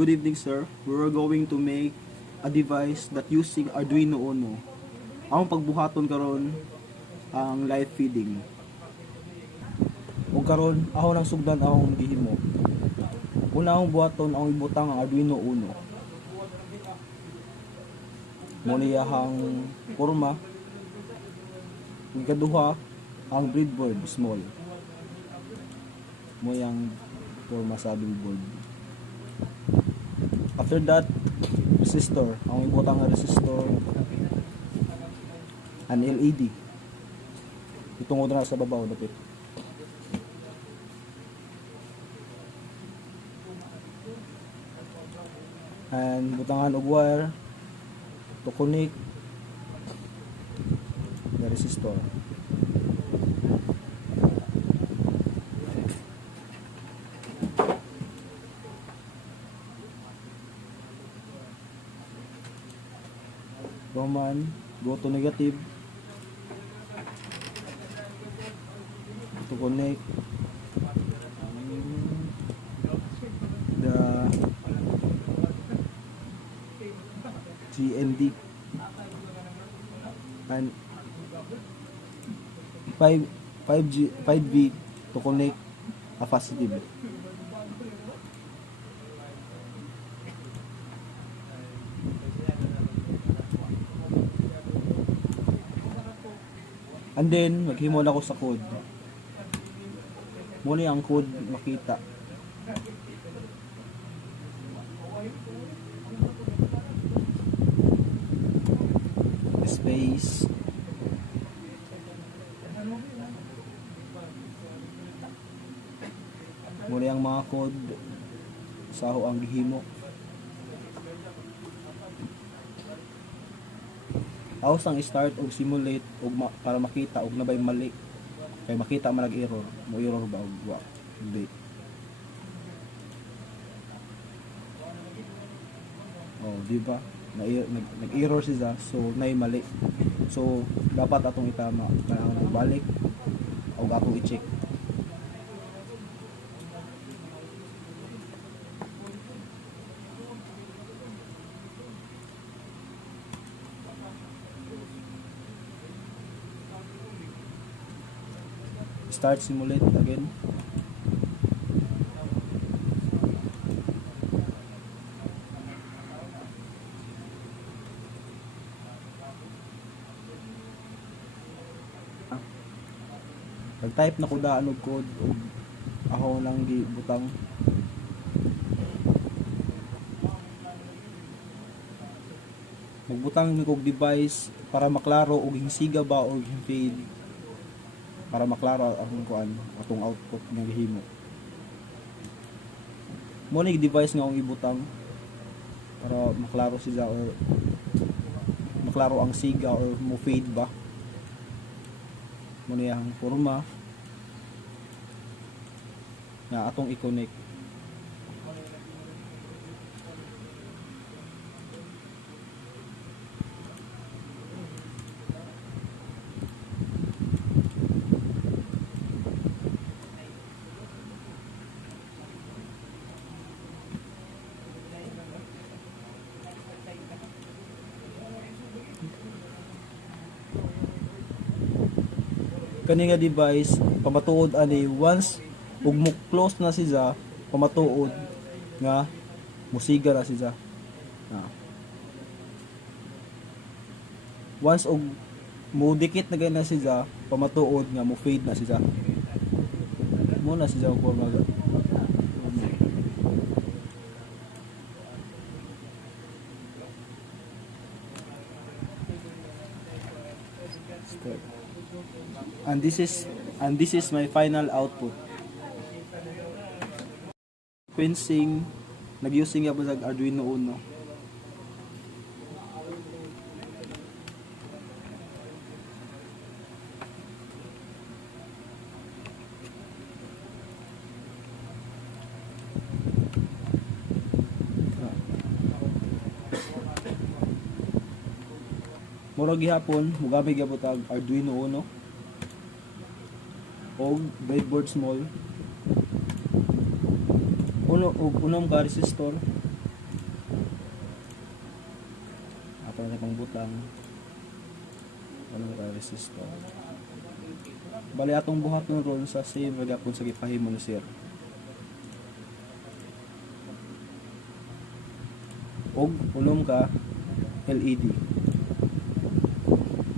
Good evening, sir. We are going to make a device that using Arduino Uno. Ang pagbuhaton karon ang live feeding. Ug karon ako nang sugdan akong gihimo. Una akong buhaton ang ibutang ang Arduino Uno. Mo niyahang porma. Ikaduha ang breadboard small. Mo yang porma sa breadboard. After that, resistor. Ang ibutang nga resistor, an LED. Itungod na sa babaw dapit. And butangan og wire to connect the resistor. Roman, go to negative to connect the GND and 5V to connect a positive. And then, maghimo na ako sa code. Muna ang code makita. Space. Muna ang mga code sa ako ang gihimo. Ako sang start og simulate og para makita og nabay mali kay makita man nag-error mo error ba og wa hindi. Di ba nag-error siya, so nay mali, so dapat atong itama kailangan balik og atong i-check. Start simulate again. Nag-type na ko daan og code og ako lang gibutang. Magbutang ni kog device para maklaro og hinsiga ba o fade. Para maklaro ang kuan atong output nga gihimo. Mo ni device nga akong ibutang para maklaro siya or maklaro ang siga or mo fade ba. Mo ni ang porma nga atong i-connect. Kani nga device pamatuod ani once ug mo close na siya pamatuod nga musiga na siya. Once og mo dikit na gay na siya pamatuod nga mo fade na siya. Mo na siya og forma. And this is my final output. Sequencing nag-using ako sa Arduino Uno. Murag gihapon mugamit gyapon tag Arduino Uno og breadboard small unom ka resistor para pang butang ano ka resistor. Bali atong buhat ng ron sa same ragapon sa gipahimo ni sir. Og unom ka LED.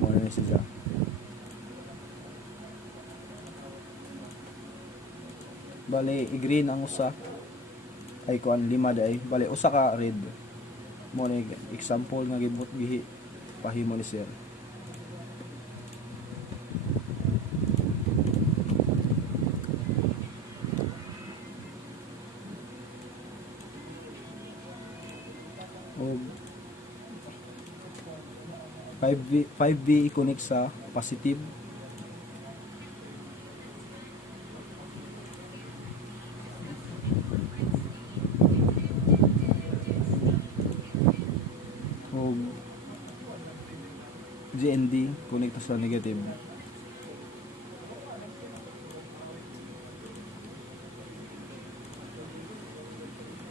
Mo na siya. Bali i-green ang usa ay kuan lima day. Bali usa ka red. Mo na example nga gibot gihi pahimo ni sir. Og 5V i-connect sa positive. Og GND connect sa negative.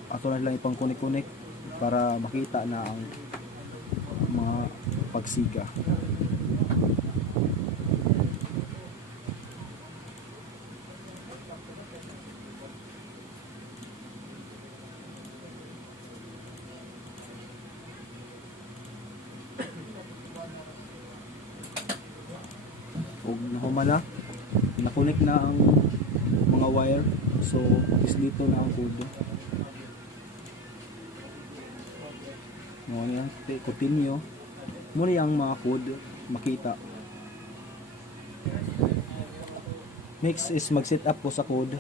Ato na lang ipang connect para makita na ang mga pagsiga. Ug nahuman na, na-connect na ang mga wire, so is dito na ang code. Yan, continue. Muna yung mga code makita. Next is mag-set up ko sa code.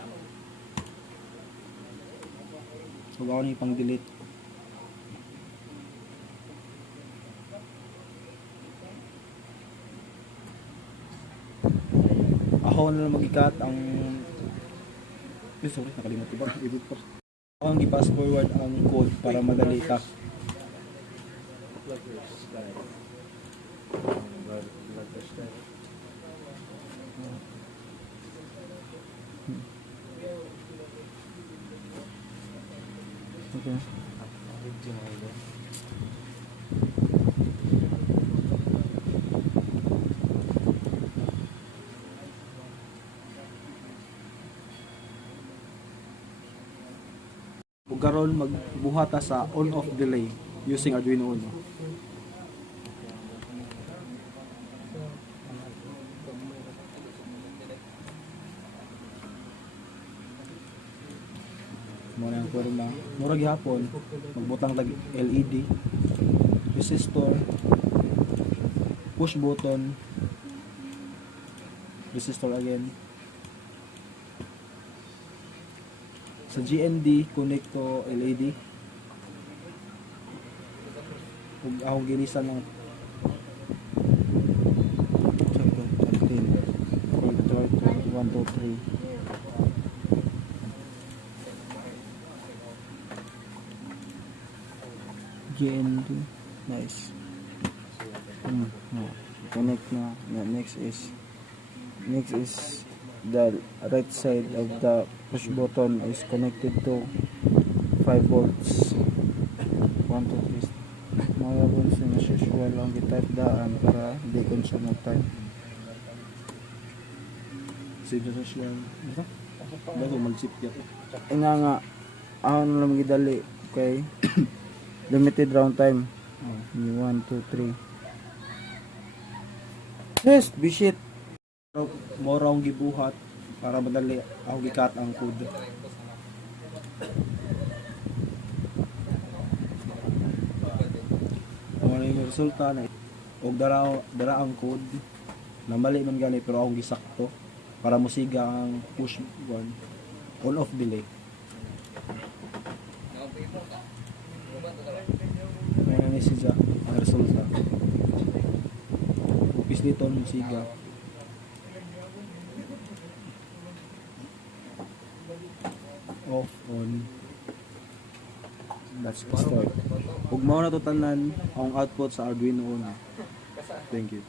Huwag ako na ipang delete. Ako na lang mag-ikat ang sorry, nakalimutan ba? Ibig pa. Ako ang i-pass forward ang code para madali ta. Okay. Ug karon magbuhata sa on-off delay using Arduino Uno. Muna ang kuwero na murag gihapon magbutang tag LED, resistor, push button, resistor again. Sa GND connect to LED. Ug akong gilisan ng 1, 2, 3. GND, nice. Connect na. Next is the right side of the push button is connected to 5 volts. 1, 2, 3. Mga volts na as usual ang gitype daan para hindi consume of time. Sige na siya. Bago mag-chip yan. Ina nga, ako na lang gidali. Okay. Limited round time. 1, 2, 3. Yes, bishit. Mo raw gibuhat para madali ako gikat ang code. Ano yung resulta na og dara ang code na mali man gani pero akong gisakto para musiga ang push one on off delay. Ano ni siya ang resulta. Upis nito musiga. Off, on. That's the start. Ug mao na to tanan ang output sa Arduino Uno. Thank you.